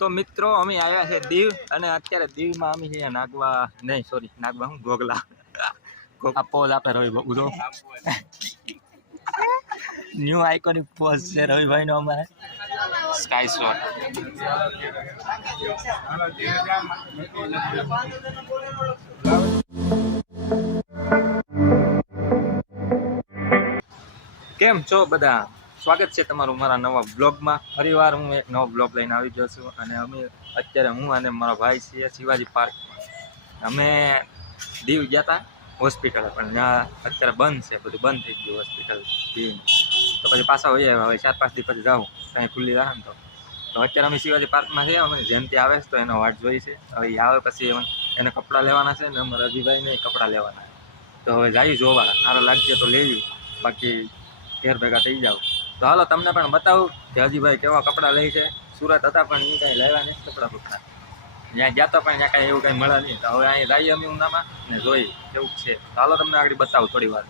તો મિત્રો અમે આવ્યા છે દીવ અને અત્યારે દીવમાં અમે છીએ નાગવા નહીં સોરી નાગવા હું? ગોગલા. આ પોઝ આપે રવિ ઉદો ન્યૂ આઇકોનિક પોઝ છે રવિભાઈ નો અમારે. સ્કાય શોટ કેમ છો બધા? સ્વાગત છે તમારું મારા નવા બ્લોગમાં. ફરીવાર હું એક નવો બ્લોગ લઈને આવી ગયો છું અને અમે અત્યારે હું અને મારા ભાઈ છીએ શિવાજી પાર્કમાં. અમે દીવ ગયા હતા હોસ્પિટલ, પણ ત્યાં અત્યારે બંધ છે, બધું બંધ થઈ ગયું હોસ્પિટલ દીવની. તો પછી પાછા હોઈએ હવે ચાર પાંચ દિવસ પછી જાઉં. કાંઈ ખુલ્લી રહે તો તો અત્યારે અમે શિવાજી પાર્કમાં છીએ, અમે જયંતિ આવે છે તો એનો વાટ જોઈ છે. હવે આવે પછી એને કપડાં લેવાના છે ને અમારા રવિભાઈને કપડાં લેવાના તો હવે જાય જોવા, સારો લાગશે તો લેવી બાકી ઘેર ભેગા થઈ જાવ તો હાલો તમને પણ બતાવું કે હજીભાઈ કેવા કપડાં લે છે. સુરત હતા પણ એ કાંઈ લેવા નહીં કપડાં બપડા. ત્યાં ગયા તો પણ ત્યાં કાંઈ એવું કાંઈ મળે નહીં. તો હવે અહીં જઈએ અમે ઉનામાં ને જોઈ કેવું છે. તો હાલો તમને આગળ બતાવું થોડી વાર.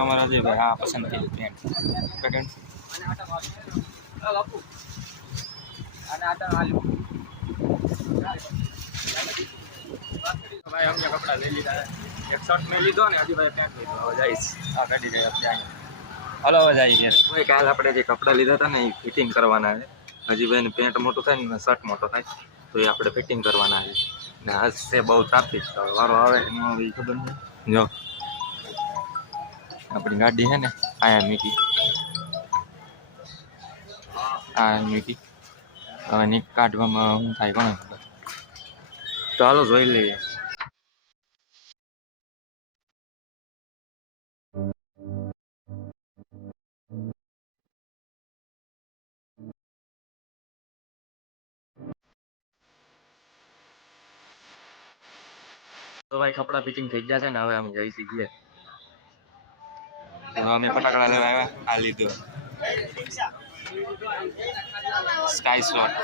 અમારા હજીભાઈ, હા, પસંદ થઈ પેન્ટ પેન્ટ ભાઈ, અમને કપડાં લઈ લીધા. એક શર્ટ મેં લીધો ને હજી ભાઈ પેન્ટ લીધો. હવે જઈશ. આ કાઢી જાય અહીંયા હલો જઈએ ઘેર કોઈ કાલ આપણે જે કપડાં લીધા હતા ને, એ ફિટિંગ કરવાના છે. હજી ભાઈને પેન્ટ મોટું થાય ને શર્ટ મોટો થાય, તો એ આપણે ફિટિંગ કરવાના છે. ને હશે બહુ ટ્રાફિક વારો આવે એમાં એ ખબર નહીં. જો. આપણી ગાડી છે ને, આયા મીકી. આ મીકી. હવે નીક કાઢવામાં શું થાય ખબર? તો જોઈ લઈએ. તો ભાઈ કપડાં ફિટિંગ થઈ ગયા છે ને હવે અમે જઈશું શકીએ અમે ફટાકડા લેવા આવ્યા આ લીધો. સ્કાય શોટ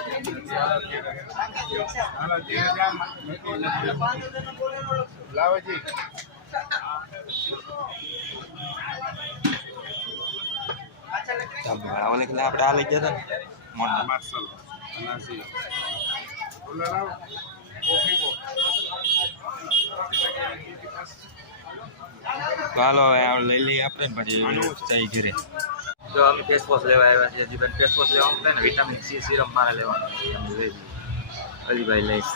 ઓલે એટલે આપણે આ લઈ ગયા હતા ને? મોટા. તો હાલો હવે આ લઈ લઈએ આપણે પછી ઘરે. જો અમે ફેસ વોશ લેવા આવ્યા છીએ હજી ફેસ વોશ લેવાનું થાય ને વિટામિન સી સિરમ મારે લેવાનું છે. અલીભાઈ લઈશ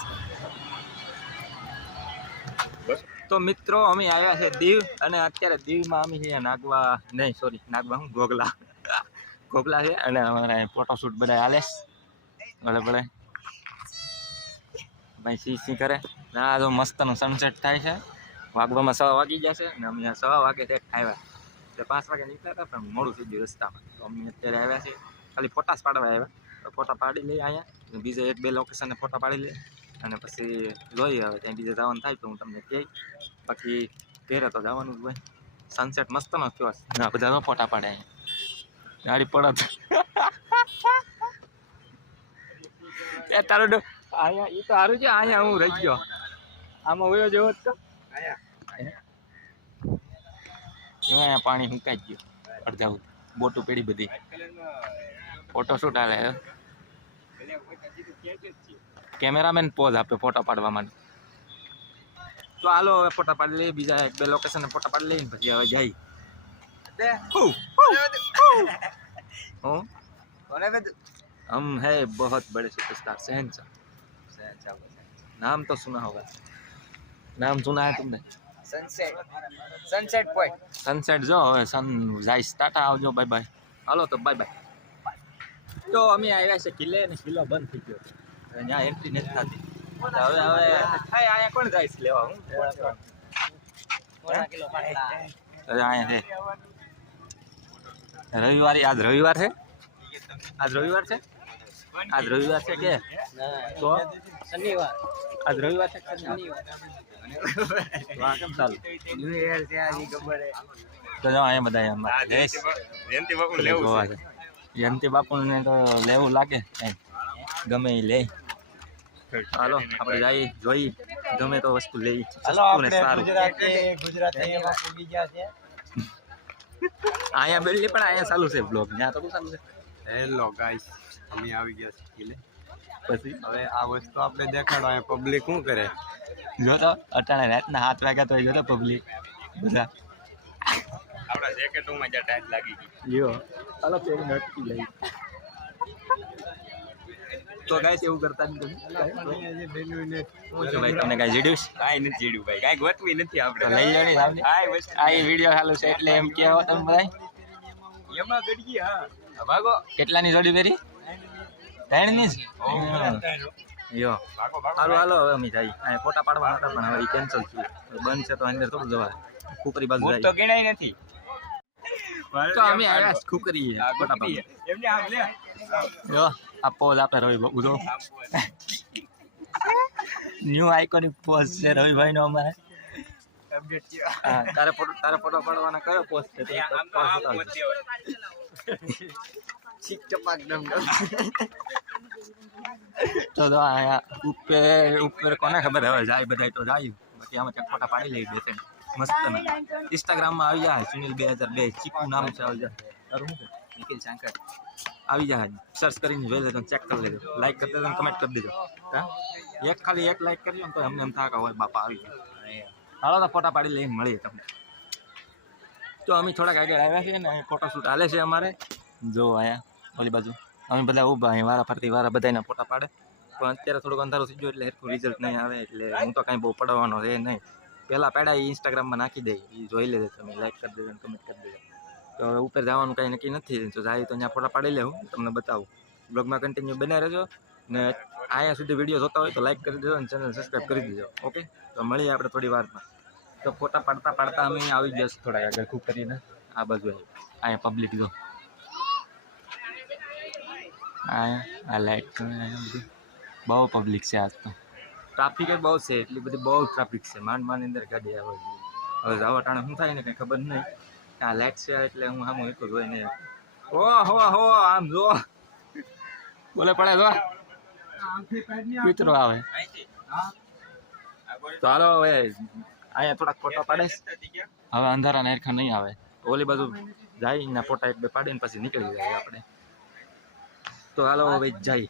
તો મિત્રો અમે આવ્યા છે દીવ અને અત્યારે દીવમાં અમે છે નાગવા નહીં સોરી નાગવા હું ગોગલા. ગોગલા છે અને અમારે ફોટોશૂટ બધા હાલે ભલે ભલે. ભાઈ સી સી કરે? ને આ તો મસ્તનો સનસેટ થાય છે. વાગવામાં સવા વાગી જશે અને અમે સવા વાગે તે આવ્યા. એટલે પાંચ વાગે નીકળ્યા હતા, પણ મોડું થઈ ગયું રસ્તામાં. તો અમે અત્યારે આવ્યા છે ખાલી ફોટાસ પાડવા આવ્યા. તો ફોટા પાડી લઈએ અહીંયા. બીજે એક બે લોકેશને ફોટા પાડી લઈએ. અને પછી જોઈએ હવે, ત્યાં બીજે જવાનું થાય તો હું તમને કહી. બાકી ઘેરે તો જવાનું જ હોય. સનસેટ મસ્તનો થયો છે ને, બધા ફોટા પાડે અહીંયા. ગાડી પડત. તારું અહીંયા એ તો સારું છે. અહીંયા હું રહી ગયો. આમાં વયો જેવો જ તો. એમાં પાણી સુકાઈ ગયું અડધા બોટું પેડી બધી ફોટોશૂટ હાલે હે. કેમેરામેન પોઝ આપે ફોટો પાડવા માટે તો હાલો હવે ફોટા પાડી લઈએ બીજા એક બે લોકેશન ફોટા પાડી લઈએ ને પછી હવે જઈ હું हम है बहुत बड़े सुपरस्टार शहनशाह नाम तो सुना होगा नाम सुना है तुमने સનસેટ સનસેટ પોઈન્ટ સનસેટ જો હવે સન જાય ટાટા આવજો બાય બાય હાલો તો બાય બાય તો અમે આવ્યા છે કિલ્લે ને કિલ્લો બંધ થઈ ગયો. ત્યાં એન્ટ્રી નથી થતી. હવે હવે અહીંયા કોણ જાય છે? લેવા હું કિલો અહીંયા છે. રવિવારે આજ રવિવાર છે? આજ રવિવાર છે? આજ રવિવાર છે કે? તો? શનિવાર. આજ રવિવાર છે શનિવાર? કેમ ચાલુ? ન્યુ યર છે આજે ખબર હે તો જો અહીંયા બધા જયંતી જયેશ લેવું છે. જયંતિ બાપુને તો લેવું લાગે. ગમે એ લે. હાલો આપણે જઈએ જોઈ ગમે તો વસ્તુ લઈ ચાલો સસ્તું ને આપણે સારું. ગુજરાત ગુજરાતી એમાં પૂગી ગયા છે. અહીંયા બેલી પણ અહીંયા ચાલુ છે બ્લોગ. ત્યાં તો શું ચાલુ છે. હેલો ગાઈસ અમે આવી ગયા સ્કીલે. પછી હવે આ વસ્તુ આપણે દેખાડો અહીંયા પબ્લિક શું કરે? જો તો અટાણે રાતના હાથ વાગ્યા તો જો તો પબ્લિક બધા. આપણા જેકેટોમાં જે ટાઈટ લાગી ગઈ. જો ચાલો પેલી નટકી લઈ. તો ગાઈસ એવું કરતા નહીં તમે? શું ભાઈ તમને કાંઈ જીડ્યું? કાંઈ નથી જીડ્યું ભાઈ. કાંઈ ગોતવી નથી આપણે. લઈ સામને. આ એ વીડિયો ચાલુ છે એટલે એમ કહેવો તમે બધા એમાં ગડગી હા ભાગો. કેટલાની જોડી પહેરી? ત્રણની જ? યો. હાલો હાલો હવે અમે જઈએ. આ ફોટા પાડવા હતા પણ હવે કેન્સલ થયું. બંધ છે તો અંદર થોડું જવાય ખુકરી બાજુ જાય તો ગણાય નથી. તો અમે આવ્યા ખુકરી ફોટા પાડી એમને આમ લે. યો આ પોઝ આપે રવિ ઉધો. ન્યુ આઇકોનિક પોઝ છે રવિભાઈનો અમારે. અપડેટ હા તારે ફોટો તારે ફોટો પાડવાના કયો પોઝ છે. તો એ આમ તો post આમ બતાવજો. પોત દેવાય. છીક ચપાક ડમ ડમ તો જો અહીંયા ઉપર ઉપર કોને ખબર હવે જાય બધા તો જાય બાકી આમાં ક્યાંક ફોટા પાડી લઈ બે ત્રણ મસ્ત ઇન્સ્ટાગ્રામમાં આવી જાય સુનિલ બે હજાર બે ચીકુ નામ છે આવી જાય તારું શું છે નિખિલ શાંકર આવી જાય સર્ચ કરીને જોઈ લેજો ચેક કરી લેજો લાઈક કરી દેજો કમેન્ટ કરી દેજો હા એક ખાલી એક લાઈક કરી લો ને તો અમને એમ થાય કે હોય બાપા આવી ગયા હાલો તો ફોટા પાડી લઈને મળીએ તમને તો અમે થોડાક આગળ આવ્યા છીએ ને ફોટોશૂટ હાલે છે અમારે. જો અહીંયા, ઓલી બાજુ. અમે બધા ઊભા અહીં, વારા ફરતી, વારા બધાના ફોટા પાડે. પણ અત્યારે થોડુંક અંધારું થઈ ગયું એટલે હેરખું રિઝલ્ટ નહીં આવે, એટલે હું તો કાંઈ બહુ પડવાનો રહે નહીં. પહેલાં પેડા એ ઇન્સ્ટાગ્રામમાં નાખી દે, એ જોઈ લેજો તમે લાઈક કરી દેજો કમેન્ટ કરી દેજો. તો હવે ઉપર જવાનું કાંઈ નક્કી નથી, તો જાય તો અહીંયા ફોટા પાડી લેવું તમને બતાવું. બ્લોગમાં કન્ટિન્યુ બન્યા રહેજો, ને અહીંયા સુધી વીડિયો જોતા હોય તો લાઈક કરી દેજો અને ચેનલ સબસ્ક્રાઈબ કરી દેજો ઓકે તો મળીએ આપણે થોડી વારમાં. તો ફોટા પાડતા પાડતા અમે આવી ગયા છીએ થોડા આગળ ખૂબ કરીને. આ બાજુ આવી. અહીંયા પબ્લિક જો. અહીંયા આ લાઈટ બધું. બહુ પબ્લિક છે આજ તો. ટ્રાફિક બહુ છે, એટલી બધી બહુ ટ્રાફિક છે. માંડ માંડ અંદર ગાડી આવે છે. હવે જવા ટાણે શું થાય ને કંઈ ખબર નહીં. આ લાઈટ છે એટલે હું આમ એટલું જોઈ નહીં ઓ હો હો આમ જો. બોલે પડે જો. કૂતરો આવે. તો હાલો હવે. અહીંયા થોડાક ફોટા પાડીશ હવે અંધારા નેરખા નહીં આવે. ઓલી બાજુ જાય ને ફોટા એક બે પાડીને પછી નીકળી જાય આપણે. તો હાલો હવે જાય